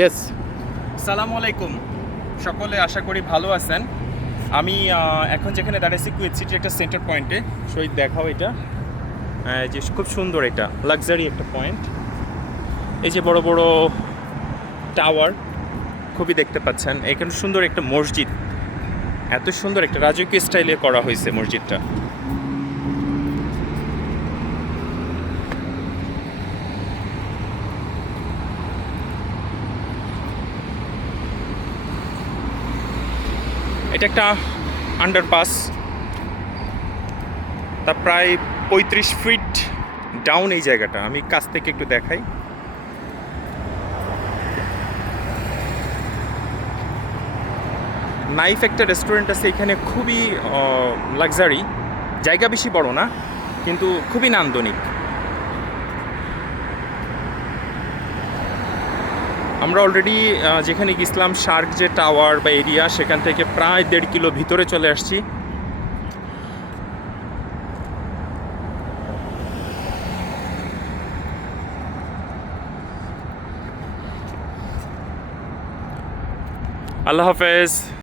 Yes. সালামু আলাইকুম, সকলে আশা করি ভালো আছেন। আমি এখন যেখানে দাঁড়িয়েছি কুয়েত সিটির একটা সেন্টার পয়েন্টে। শহীদ দেখাও এটা, যে খুব সুন্দর, এটা লাক্সারি একটা পয়েন্ট। এই যে বড় বড় টাওয়ার খুবই দেখতে পাচ্ছেন। এখানে সুন্দর একটা মসজিদ, এত সুন্দর একটা রাজকীয় স্টাইলে করা হয়েছে মসজিদটা। এটা একটা আন্ডারপাস, তা প্রায় 35 ফিট ডাউন এই জায়গাটা। আমি কাছ থেকে একটু দেখাই। নাইফ একটা রেস্টুরেন্ট আছে এখানে, খুবই লাক্সারি। জায়গা বেশি বড় না, কিন্তু খুবই নান্দনিক। আমরা অলরেডি যেখানে গেছিলাম শার্ক যে টাওয়ার বা এরিয়া, সেখান থেকে প্রায় 1.5 কিলো ভিতরে চলে আসছি। আল্লাহ হাফেজ।